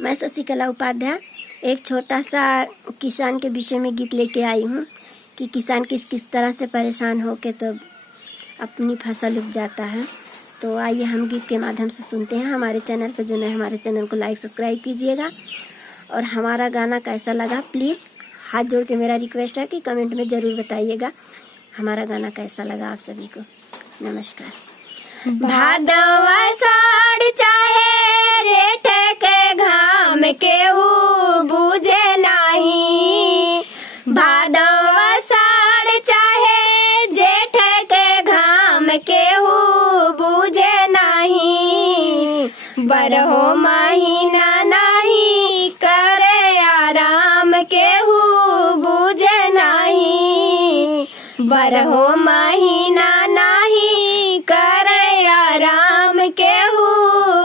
मैं शशिकला उपाध्याय एक छोटा सा किसान के विषय में गीत लेके आई हूँ कि किसान किस किस तरह से परेशान होके तो अपनी फसल उपजाता है। तो आइए हम गीत के माध्यम से सुनते हैं। हमारे चैनल पर जो नए हमारे चैनल को लाइक सब्सक्राइब कीजिएगा और हमारा गाना कैसा लगा प्लीज़ हाथ जोड़ के मेरा रिक्वेस्ट है कि कमेंट में ज़रूर बताइएगा हमारा गाना कैसा लगा आप सभी को। नमस्कार। भादवा साड़ चाहे जेठ के घाम केहू बूझे नाही, भादवा साड़ चाहे जेठ के घाम केहू बूझे नाही, बरहो महीना नाही करे आराम केहू बूझे नाही, बरहो महीना नाही करे आराम केहू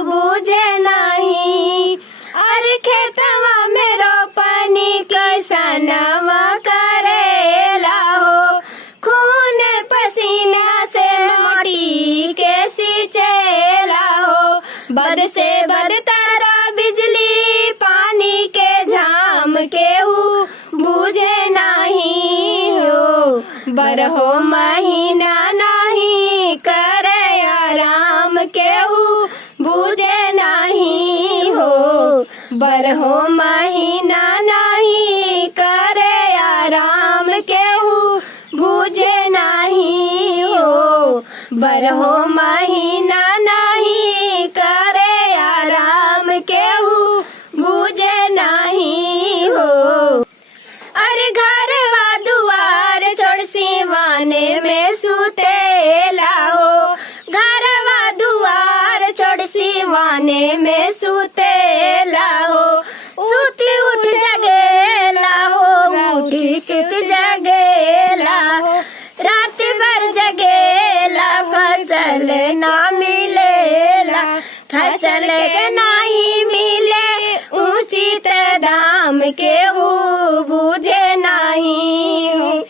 बूझे नाही। अरे खेतवा में रोपनी किसानवा करेला हो, खून पसीना से माटी के सींचेला हो, बद से बदतर बिजली पानी के झाम केहू बूझे नाही हो, बरहो महीना नाही करे आराम केहू बूझे नाही हो, बरहो महीना नाही करे आराम केहू बूझे नाही हो, बरहो महीना नाही करे आराम केहू बूझे नहीं हो। अरे घरवा दुआर छोड़ सिवाने में सुतेला हो, घरवा दुआर छोड़ सिवाने में सुतेला हो, सुती उठ जगेला हो, उठी सुत जगेला हो, रात भर जगेला फसल ना मिलेला, फसल के नहीं मिले उचित दाम केहू बूझे नहीं।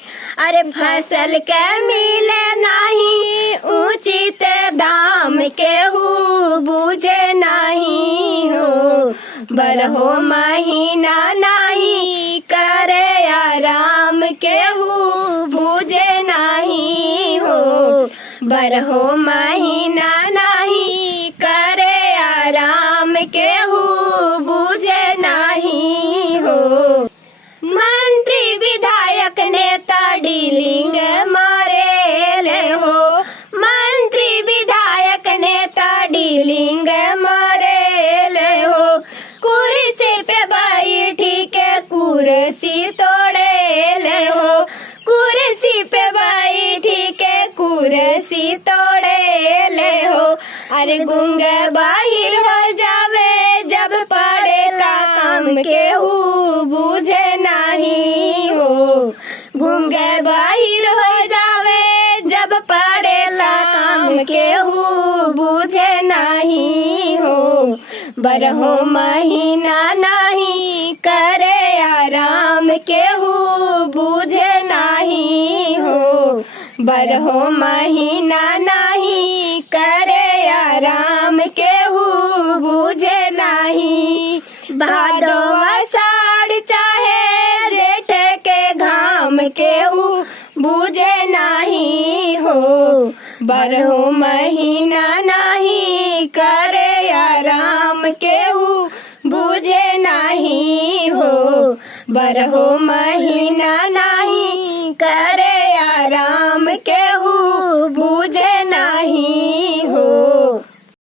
अरे फसल के मिले नहीं उचित दाम केहू बूझे नहीं हो, बरहो महीना नहीं करे आराम केहू बूझे नहीं हो, बरहो महीना नहीं करे आराम केहू बूझे नहीं हो। मंत्री विधायक नेता डीलिंग मारेले हो, मंत्री विधायक नेता डीलिंग मारेले हो, कुर्सी पे बैठी के कुर्सी तोड़ेले हो, कुर्सी पे बैठी के कुर्सी तोड़ेले हो। अरे गुंग बाहिर हो जावे जब पड़ेला काम केहू बूझे नहीं हो, गुंग बाहिर हो जावे जब पड़ेला काम केहू बूझे नहीं हो, बरहो महीना नहीं करे आराम केहू बूझे नहीं हो, बरहो महीना नहीं करे आराम केहू बूझे नहीं। भादवा साड़ चाहे जेठ के घाम केहू बूझे नहीं हो, बरहो महीना नहीं करे आराम केहू बूझे नहीं हो, बरहो महीना नहीं करे आराम